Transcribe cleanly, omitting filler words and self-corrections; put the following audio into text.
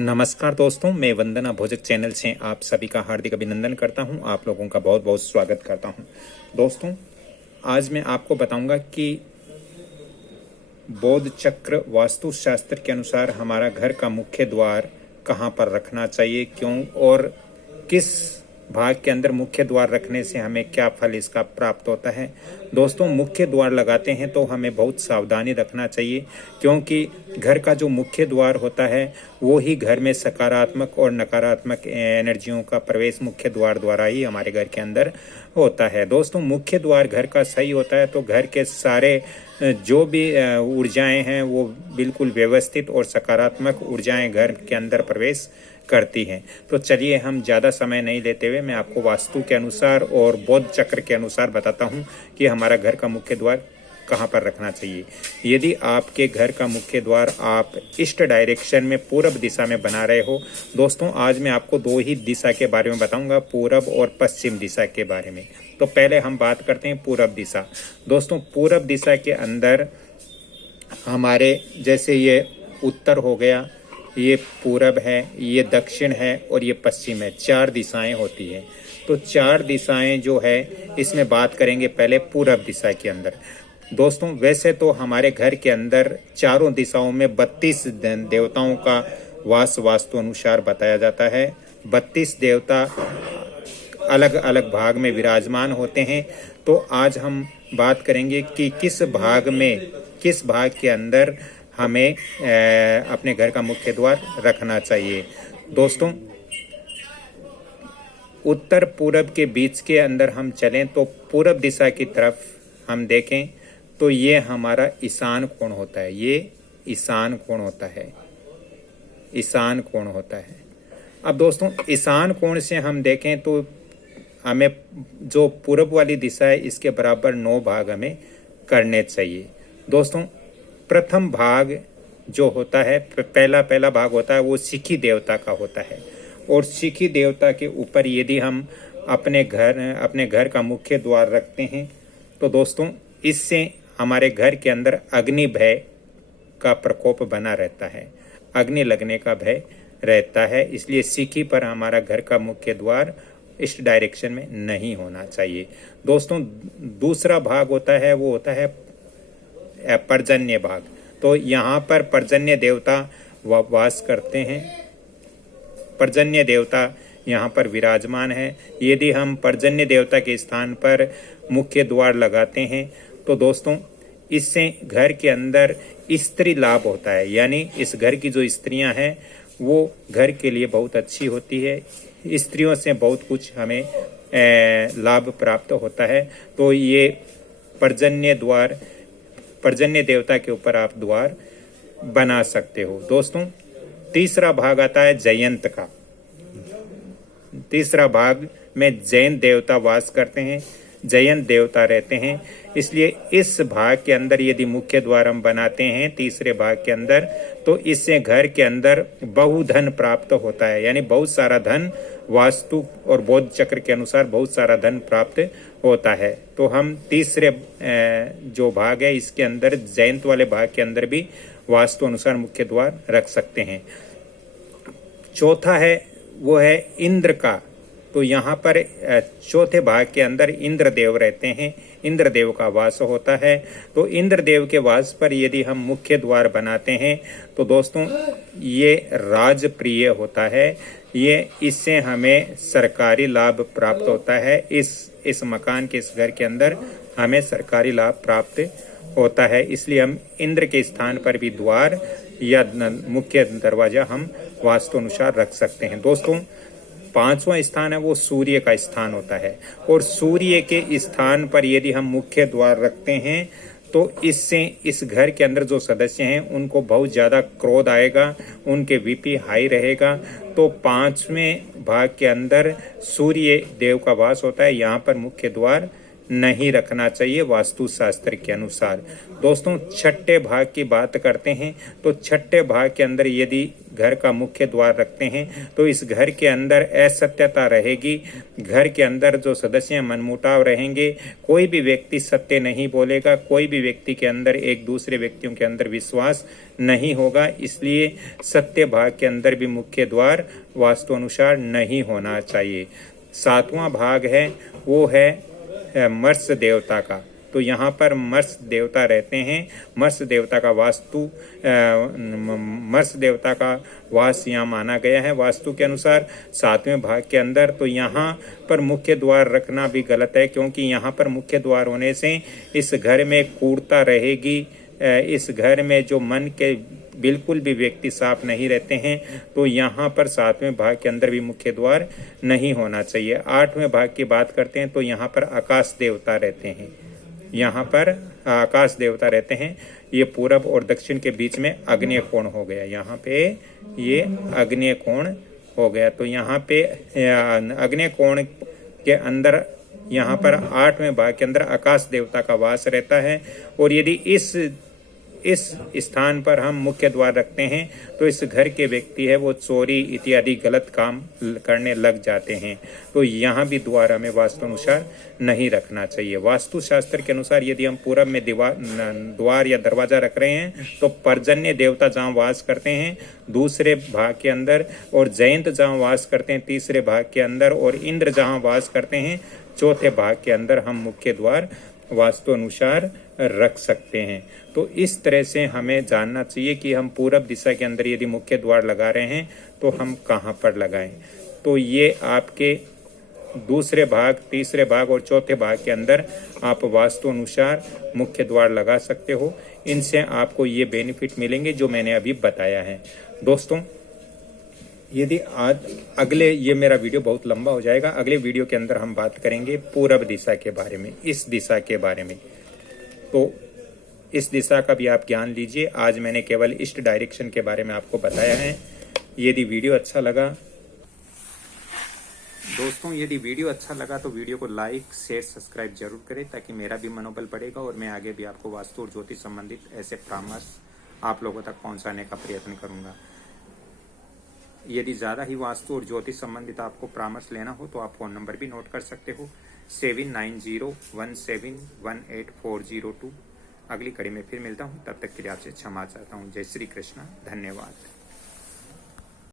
नमस्कार दोस्तों, मैं वंदना भोजक चैनल से आप सभी का हार्दिक अभिनंदन करता हूं। आप लोगों का बहुत बहुत स्वागत करता हूं। दोस्तों, आज मैं आपको बताऊंगा कि बौद्ध चक्र वास्तुशास्त्र के अनुसार हमारा घर का मुख्य द्वार कहां पर रखना चाहिए, क्यों और किस भाग के अंदर मुख्य द्वार रखने से हमें क्या फल इसका प्राप्त होता है। दोस्तों, मुख्य द्वार लगाते हैं तो हमें बहुत सावधानी रखना चाहिए, क्योंकि घर का जो मुख्य द्वार होता है वो ही घर में सकारात्मक और नकारात्मक एनर्जियों का प्रवेश मुख्य द्वार द्वारा ही हमारे घर के अंदर होता है। दोस्तों, मुख्य द्वार घर का सही होता है तो घर के सारे जो भी ऊर्जाएं हैं वो बिल्कुल व्यवस्थित और सकारात्मक ऊर्जाएं घर के अंदर प्रवेश करती हैं। तो चलिए, हम ज़्यादा समय नहीं लेते हुए मैं आपको वास्तु के अनुसार और बौद्ध चक्र के अनुसार बताता हूं कि हमारा घर का मुख्य द्वार कहां पर रखना चाहिए। यदि आपके घर का मुख्य द्वार आप ईस्ट डायरेक्शन में पूर्व दिशा में बना रहे हो, दोस्तों आज मैं आपको दो ही दिशा के बारे में बताऊंगा, पूर्व और पश्चिम दिशा के बारे में। तो पहले हम बात करते हैं पूर्व दिशा। दोस्तों, पूर्व दिशा के अंदर हमारे जैसे ये उत्तर हो गया, ये पूरब है, ये दक्षिण है और ये पश्चिम है। चार दिशाएं होती हैं। तो चार दिशाएं जो है इसमें बात करेंगे पहले पूरब दिशा के अंदर। दोस्तों, वैसे तो हमारे घर के अंदर चारों दिशाओं में 32 देवताओं का वास वास्तु अनुसार बताया जाता है। 32 देवता अलग अलग भाग में विराजमान होते हैं। तो आज हम बात करेंगे कि किस भाग के अंदर हमें अपने घर का मुख्य द्वार रखना चाहिए। दोस्तों, उत्तर पूरब के बीच के अंदर हम चलें तो पूरब दिशा की तरफ हम देखें तो ये हमारा ईशान कोण होता है। ये ईशान कोण होता है। ईशान कोण होता है। अब दोस्तों, ईशान कोण से हम देखें तो हमें जो पूरब वाली दिशा है इसके बराबर 9 भाग हमें करने चाहिए। दोस्तों, प्रथम भाग जो होता है, पहला भाग होता है वो सिखी देवता का होता है। और सिखी देवता के ऊपर यदि हम अपने घर का मुख्य द्वार रखते हैं तो दोस्तों इससे हमारे घर के अंदर अग्नि भय का प्रकोप बना रहता है, अग्नि लगने का भय रहता है। इसलिए सिखी पर हमारा घर का मुख्य द्वार इस डायरेक्शन में नहीं होना चाहिए। दोस्तों, दूसरा भाग होता है वो होता है पर्जन्य भाग। तो यहाँ पर पर्जन्य देवता वास करते हैं। पर्जन्य देवता यहाँ पर विराजमान है। यदि हम पर्जन्य देवता के स्थान पर मुख्य द्वार लगाते हैं तो दोस्तों इससे घर के अंदर स्त्री लाभ होता है, यानी इस घर की जो स्त्रियां हैं वो घर के लिए बहुत अच्छी होती है। स्त्रियों से बहुत कुछ हमें लाभ प्राप्त होता है। तो ये पर्जन्य देवता के ऊपर आप द्वार बना सकते हो। दोस्तों, तीसरा भाग आता है जयंत का। तीसरा भाग में जयंत देवता वास करते हैं, जयंत देवता रहते हैं। इसलिए इस भाग के अंदर यदि मुख्य द्वार हम बनाते हैं तीसरे भाग के अंदर, तो इससे घर के अंदर बहुधन प्राप्त होता है, यानी बहुत सारा धन वास्तु और बौद्ध चक्र के अनुसार बहुत सारा धन प्राप्त होता है। तो हम तीसरे जो भाग है इसके अंदर जयंत वाले भाग के अंदर भी वास्तु अनुसार मुख्य द्वार रख सकते हैं। चौथा है वो है इंद्र का। तो यहाँ पर चौथे भाग के अंदर इंद्र देव रहते हैं, इंद्र देव का वास होता है। तो इंद्र देव के वास पर यदि हम मुख्य द्वार बनाते हैं तो दोस्तों ये राजप्रिय होता है। इससे हमें सरकारी लाभ प्राप्त होता है। इस मकान के, इस घर के अंदर हमें सरकारी लाभ प्राप्त होता है। इसलिए हम इंद्र के स्थान पर भी द्वार या मुख्य दरवाजा हम वास्तु अनुसार रख सकते हैं। दोस्तों, 5वां स्थान है वो सूर्य का स्थान होता है। और सूर्य के स्थान पर यदि हम मुख्य द्वार रखते हैं तो इससे इस घर के अंदर जो सदस्य हैं उनको बहुत ज़्यादा क्रोध आएगा, उनके बीपी हाई रहेगा। तो 5वें भाग के अंदर सूर्य देव का वास होता है, यहाँ पर मुख्य द्वार नहीं रखना चाहिए वास्तु शास्त्र के अनुसार। दोस्तों, छठे भाग की बात करते हैं तो छठे भाग के अंदर यदि घर का मुख्य द्वार रखते हैं तो इस घर के अंदर असत्यता रहेगी, घर के अंदर जो सदस्य मनमुटाव रहेंगे, कोई भी व्यक्ति सत्य नहीं बोलेगा, कोई भी व्यक्ति के अंदर एक दूसरे व्यक्तियों के अंदर विश्वास नहीं होगा। इसलिए सत्य भाग के अंदर भी मुख्य द्वार वास्तु अनुसार नहीं होना चाहिए। 7वां भाग है वो है मत्स्य देवता का। तो यहाँ पर मत्स्य देवता रहते हैं। मत्स्य देवता का मत्स्य देवता का वास यहाँ माना गया है वास्तु के अनुसार 7वें भाग के अंदर। तो यहाँ पर मुख्य द्वार रखना भी गलत है, क्योंकि यहाँ पर मुख्य द्वार होने से इस घर में कूड़ता रहेगी। इस घर में जो मन के बिल्कुल भी व्यक्ति साफ नहीं रहते हैं, तो यहाँ पर 7वें भाग के अंदर भी मुख्य द्वार नहीं होना चाहिए। 8वें भाग की बात करते हैं तो यहाँ पर आकाश देवता रहते हैं। यहाँ पर आकाश देवता रहते हैं। ये पूरब और दक्षिण के बीच में अग्नेय कोण हो गया, यहाँ पे ये अग्नेय कोण हो गया। तो यहाँ पे अग्नेय कोण के अंदर यहाँ पर 8वें भाग के अंदर आकाश देवता का वास रहता है। और यदि इस स्थान पर हम मुख्य द्वार रखते हैं तो इस घर के व्यक्ति है वो चोरी इत्यादि गलत काम करने लग जाते हैं। तो यहाँ भी द्वार हमें वास्तु अनुसार नहीं रखना चाहिए। वास्तु शास्त्र के अनुसार यदि हम पूरब में द्वार या दरवाजा रख रहे हैं तो पर्जन्य देवता जहाँ वास करते हैं दूसरे भाग के अंदर, और जयंत जहाँ वास करते हैं तीसरे भाग के अंदर, और इंद्र जहाँ वास करते हैं चौथे भाग के अंदर हम मुख्य द्वार वास्तु अनुसार रख सकते हैं। तो इस तरह से हमें जानना चाहिए कि हम पूरब दिशा के अंदर यदि मुख्य द्वार लगा रहे हैं तो हम कहाँ पर लगाएं। तो ये आपके दूसरे भाग, तीसरे भाग और चौथे भाग के अंदर आप वास्तु अनुसार मुख्य द्वार लगा सकते हो। इनसे आपको ये बेनिफिट मिलेंगे जो मैंने अभी बताया है। दोस्तों, यदि आज ये मेरा वीडियो बहुत लंबा हो जाएगा, अगले वीडियो के अंदर हम बात करेंगे पूरब दिशा के बारे में, इस दिशा के बारे में। तो इस दिशा का भी आप ज्ञान लीजिए। आज मैंने केवल ईस्ट डायरेक्शन के बारे में आपको बताया है। यदि वीडियो अच्छा लगा तो वीडियो को लाइक शेयर सब्सक्राइब जरूर करें, ताकि मेरा भी मनोबल बढ़ेगा और मैं आगे भी आपको वास्तु और ज्योतिष संबंधित ऐसे परामर्श आप लोगों तक पहुंचाने का प्रयत्न करूंगा। यदि ज़्यादा ही वास्तु और ज्योतिष संबंधित आपको परामर्श लेना हो तो आप फोन नंबर भी नोट कर सकते हो 7901718402। अगली कड़ी में फिर मिलता हूँ, तब तक के लिए आपसे क्षमा चाहता हूँ। जय श्री कृष्ण, धन्यवाद।